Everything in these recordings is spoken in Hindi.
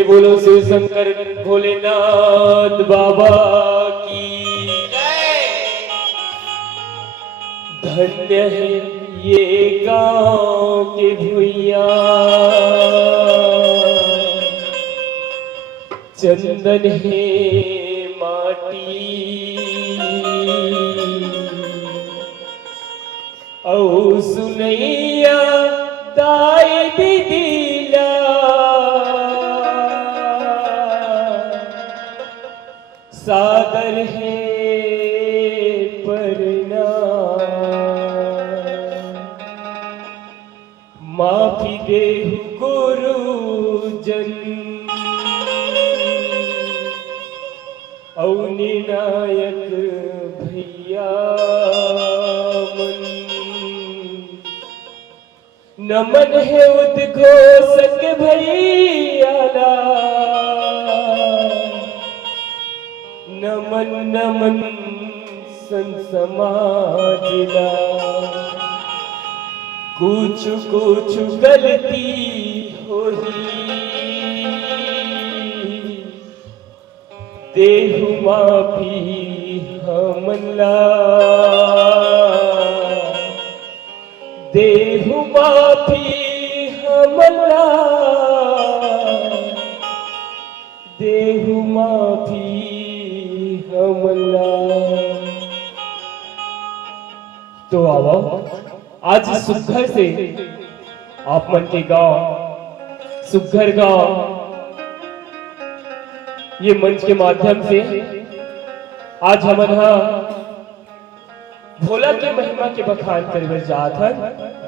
से बोलो शिव शंकर भोलेनाथ बाबा की धन्य है ये गांव के भुइया, चंदन है माटी औ सुनैया दाई दीदिला, सादर है प्रणाम, माफी देहु गुरुजन औ निर्णायक भैया मन, नमन है उद्घोषक भैयाला, नमन नमन संत समाजला, कुछ कुछ गलती होही देहु माफी हमला, देहु माफी हमला, देहु माफी हमला। तो आओ आज सुघर से आप मन के गांव सुघर गांव ये मंच के माध्यम से आज हम भोला की महिमा के बखान कर जात हन,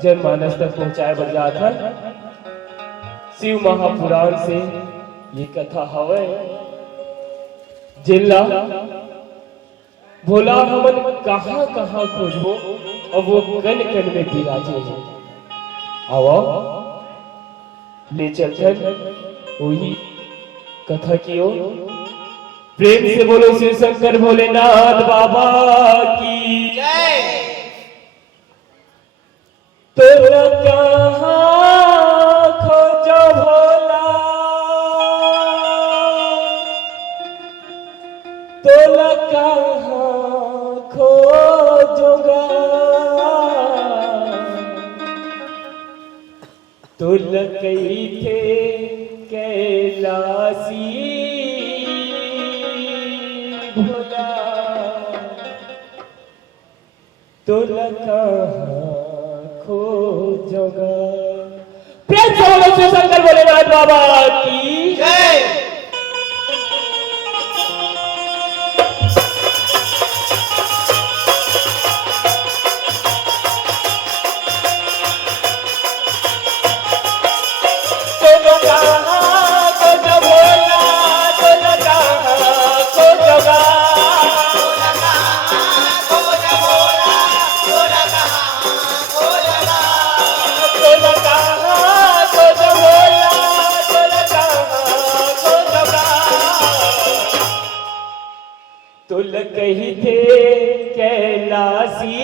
जनमानस तक पहुंचाए बर जात हन। शिव महापुराण से ये कथा हवे जिला भोला हमन कहां कहां खोजबो और वो कन कन में विराजे हैं। आओ ले चलते वही कथा की ओर। प्रेम से बोलो शिव शंकर भोलेनाथ बाबा की जय। तो कहां खोजो भोला, तो कहां खोजोगा, तो कई थे कैलासी भोला, तो कहां खोजोगा। प्रेम से बोलो शिव शंकर भोलेनाथ बाबा की जय। तुल कही थे कैलासी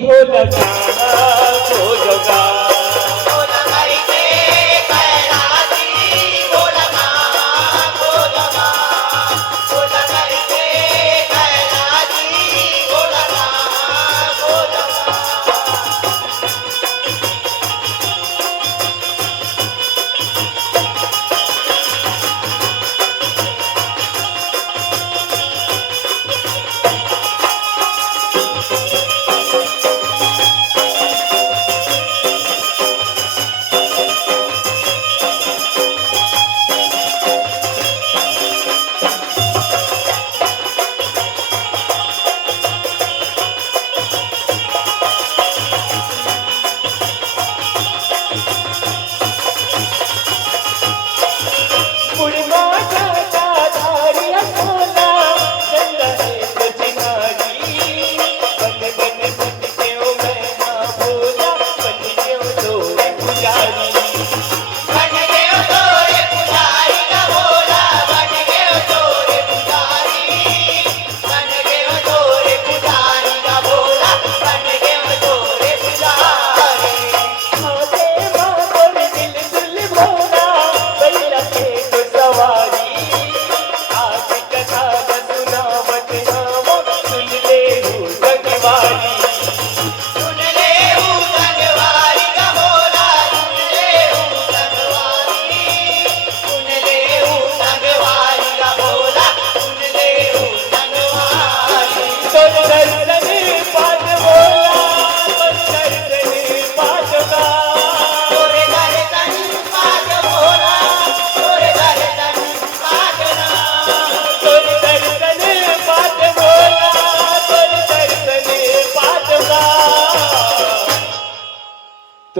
भोला कहां खोजोगा,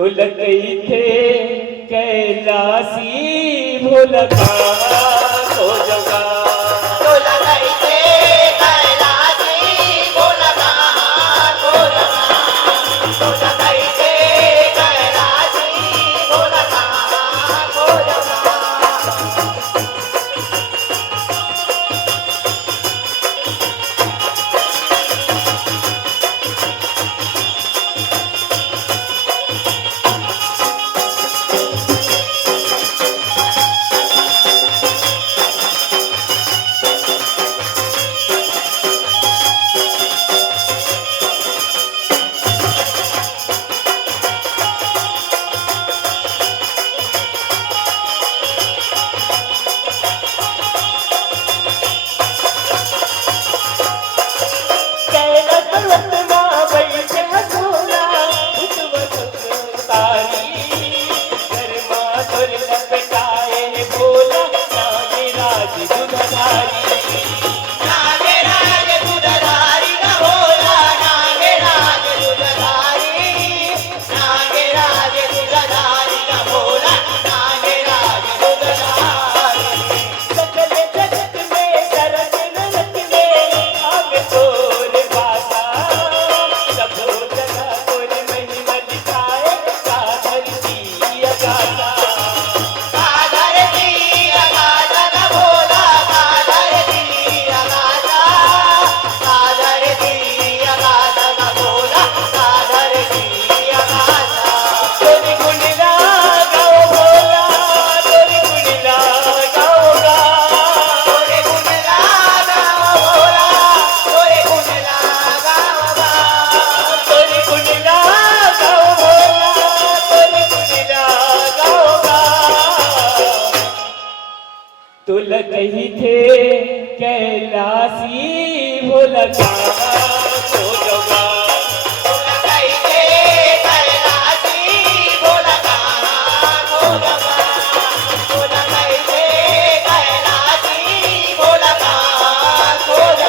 तुला इथे कैलासी भोला का तो जगा तुला कैसे कैलासी बोला का बोला तुला कैसे कैलासी बोला का बोला तुला कही थे कैलासी भोला का तो जगा तुला कैसे कैलासी बोला का बोला तुला कैसे कैलासी बोला का बोला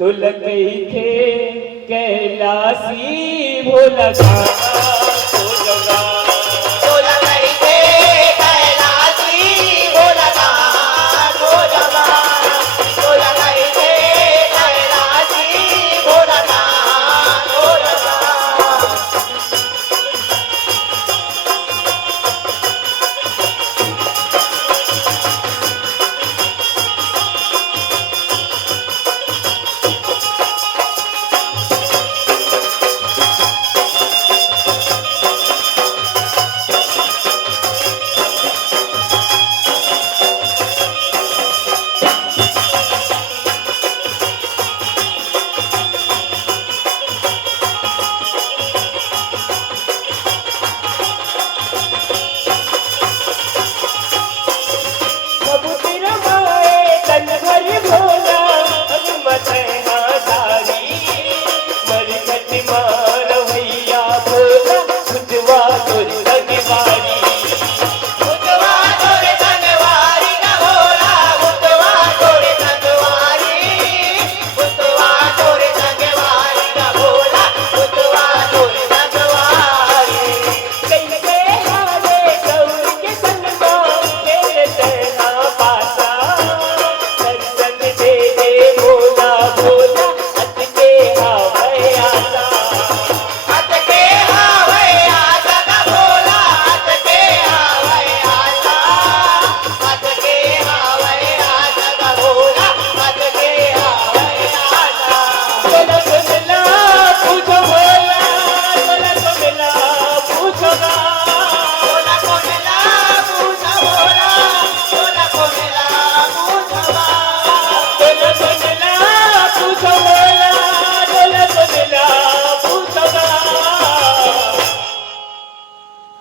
तुला कही थे कैलासी भोला का तो जगा तुला कैसे कैलासी बोला का बोला तुला कैसे कैलासी बोला का बोला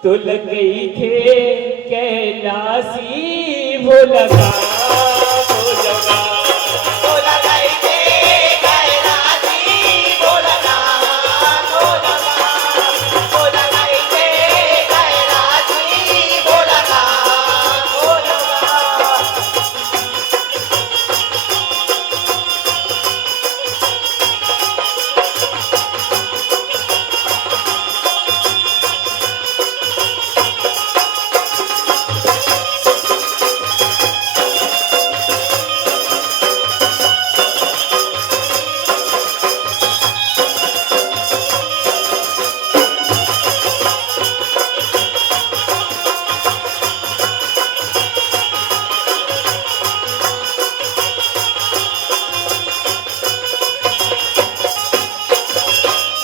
तो लग गई थे कैलासी भोला का भोजगा। बोला गई थे कैलाशी बोला का भोजगा। बोला गई थे कैलाशी बोला का भोजगा।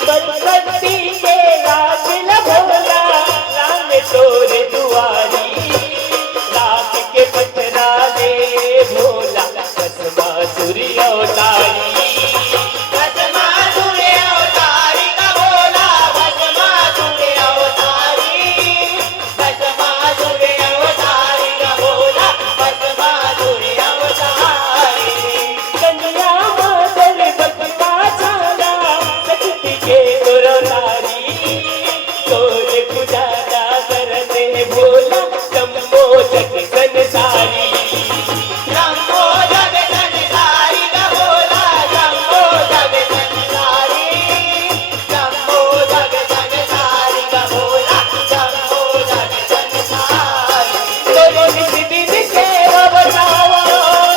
बरबट्टी के राज न भोला राम तोरे दुआरी। राख के पथरा ले भोला कसमा सूर्य अवतारी। भस्मा तुरे अवतारी का बोला भस्मा तुरे अवतारी। भस्मा तुरे अवतारी का बोला भस्मा तुरे अवतारी। कन्या मादर बपका छाला सचती के गुरतारी। तोरे पुजारा करते भोला जम्बो जग संसारी। जम्बो जग संसारी का बोला जम्बो जग संसारी। जम्बो जग संसारी का बोला जम्बो जग संसारी। तोरे निज दिन सेवा बचावा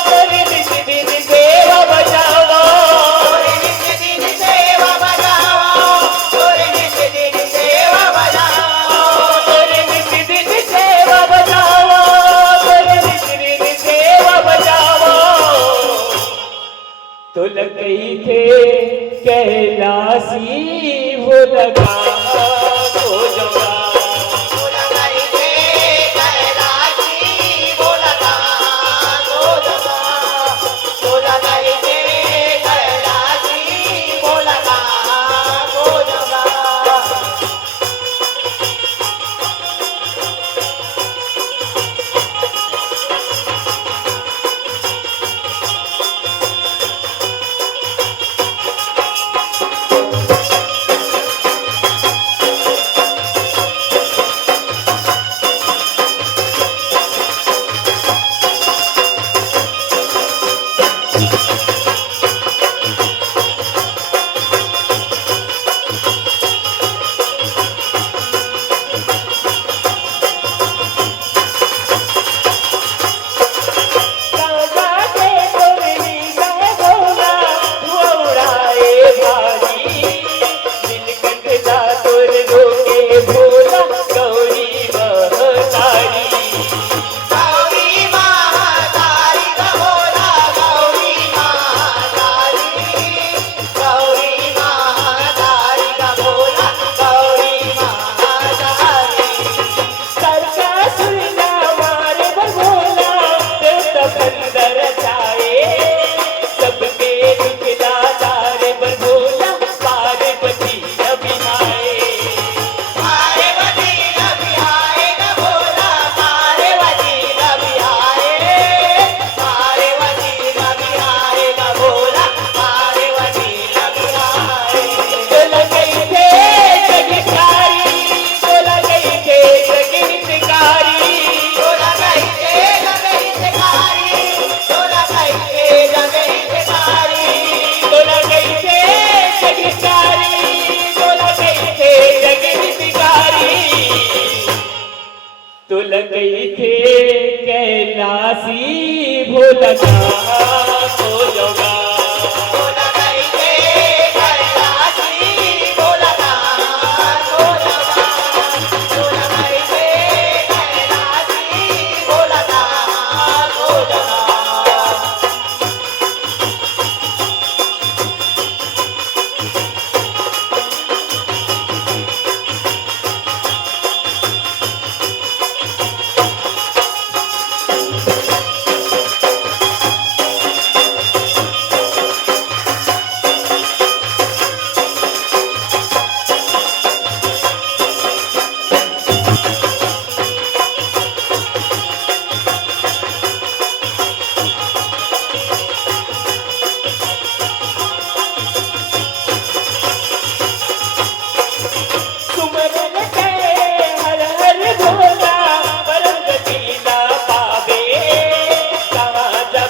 तोरे निज दिन सेवा बचावा। तोरे निज दिन सेवा बजाओ तोरे निज दिन सेवा बजाओ। तोरे निज दिन सेवा बचावा तोरे निज दिन सेवा बचावा। तो लग गई थे कैलासी भोला का भोजगा। बोला गई थे कैलाशी बोला का भोजगा। बोला गई थे कैलाशी बोला का भोजगा। राजा के तोरनी जाए भोला तू उड़ाए भारी। नीलकंठ जा तोर रोके भोला गौरी महतारी। गौरी महातारी का बोला गौरी महातारी। गौरी महातारी का बोला गौरी महातारी। सरका सुरना मारे भगोला देवता बंदर छाए। सबके दुख दातारे भगोला पार्वती अभिनाए। पार्वती कभी आएगा बोला पार्वती कभी आए। पार्वती कभी आएगा बोला पार्वती कभी आए। तो लग गई थे जगतारी तो लग गई थे जगतकारी। बोला गई थे जगह शिकारी। बोला गई थे जगह शिकारी। तो लग गई थे जगतारी तो लग गई थे जगतकारी। तो लग गई थे कैलासी भोला का भोजगा। बोला गई थे कैलाशी बोला का भोजगा। बोला गई थे कैलाशी बोला का भोजगा।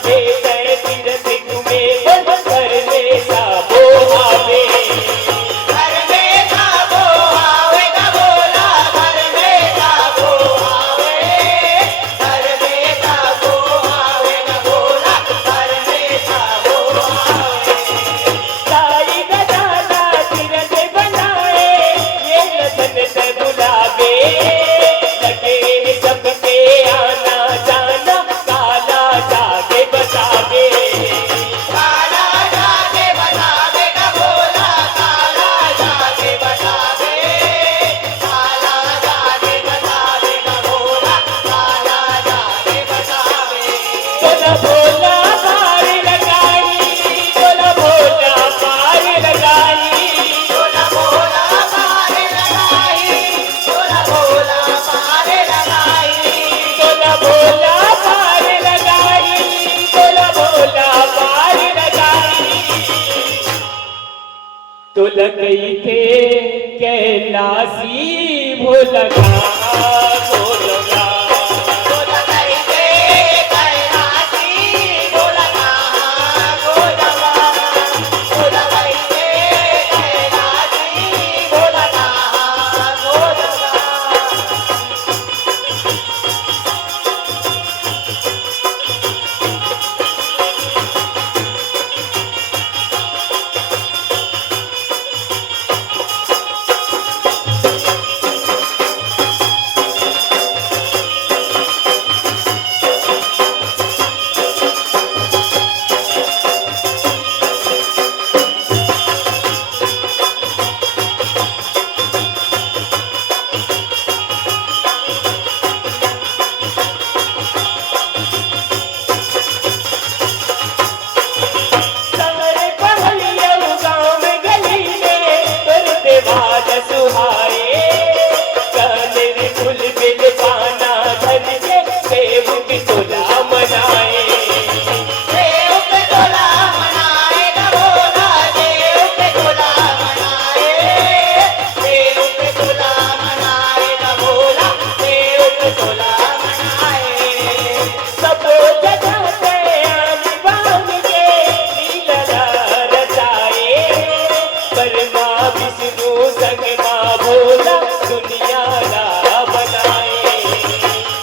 हे तळतील ते तुम्ही पण करले साबो आवे घर में साबो आवे का बोला, घर में साबो आवे, घर में साबो आवे का बोला, घर में साबो आवे। साई गजाला तिरंगे बनाए ये लगन से बुलावे लगे सबके आना जाना काला जाके बतावे काला जाके बतावे का बोला, काला जाके बतावे, काला जाके बतावे का बोला, काला जाके बतावे। बोला बोला पार लगाई बोला बोला पार लगाई बोला बोला पार लगाई, बोला बोला पार लगाई, बोला बोला पार लगाई बोला बोला पार लगाई तो लगई थे कैलासी भोला भोलगा बोला गई थे कैलाशी, बोला कहाँ गोलवा, बोला गई थे कैलाशी, बोला कहाँ गोलवा। सारे पहलिया गाँव में गली में करते बाज सुहाए कानर फूल बिल पाना धन के देव की तुला मनाए देव पे तोला मनाएगा बोला, देव पे तोला मनाए, देव पे तोला मनाएगा बोला, देव पे तोला मनाए। सब जगह से आन बान के लीला रचाए परमा विष्णु संग माँ भोला दुनिया ला बनाए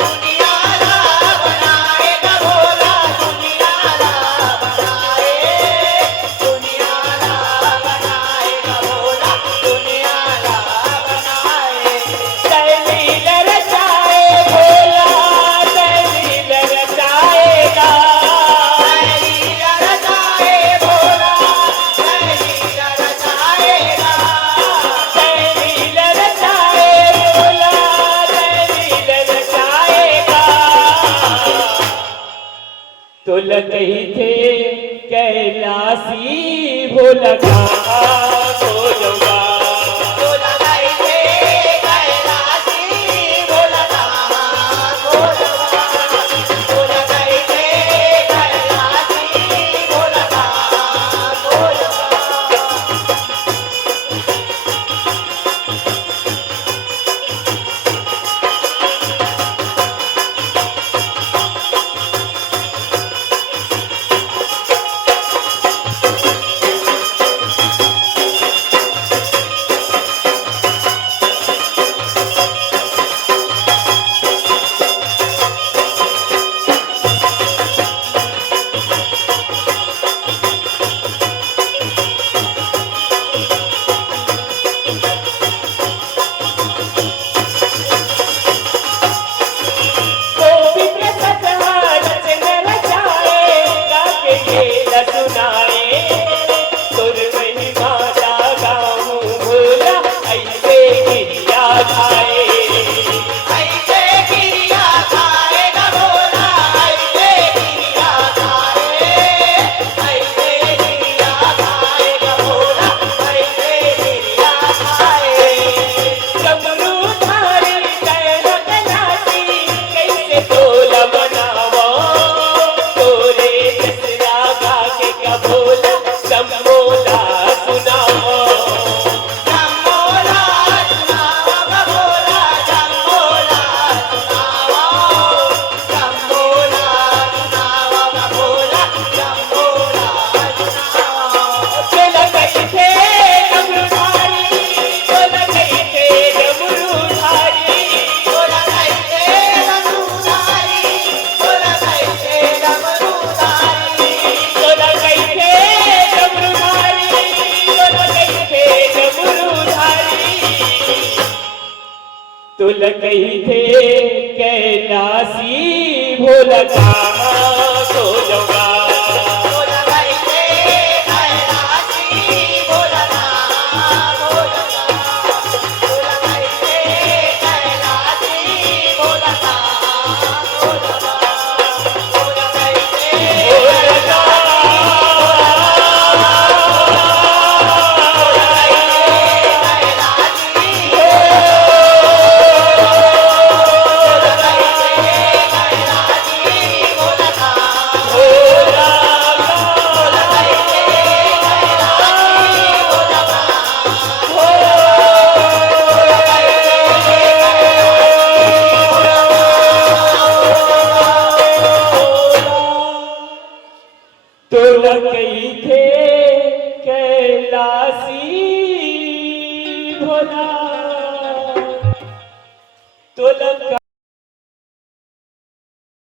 दुनिया ला बनाएगा बोला, दुनिया ला बनाए, दुनिया ला बनाएगा बोला, दुनिया ला बनाए। दलील रचाए भोला दलील रचाएगा लीला रचाए भोला, लीला रचाएगा, दलील रचाए भोला दलील रचाएगा तो लगई थे कैलासी भोला भोलगा बोला गई थे कैलाशी, बोला कहाँ गोलवा, बोला गई थे कैलाशी, बोला कहाँ गोलवा। तुला कही थे कैलासी भोला का सोजगा बोला कैसे कैलासी बोला ना बोला ना बोला कैसे कैलासी बोला ना बोला ना बोला कैसे तुला कही थे कैलासी भोला तुला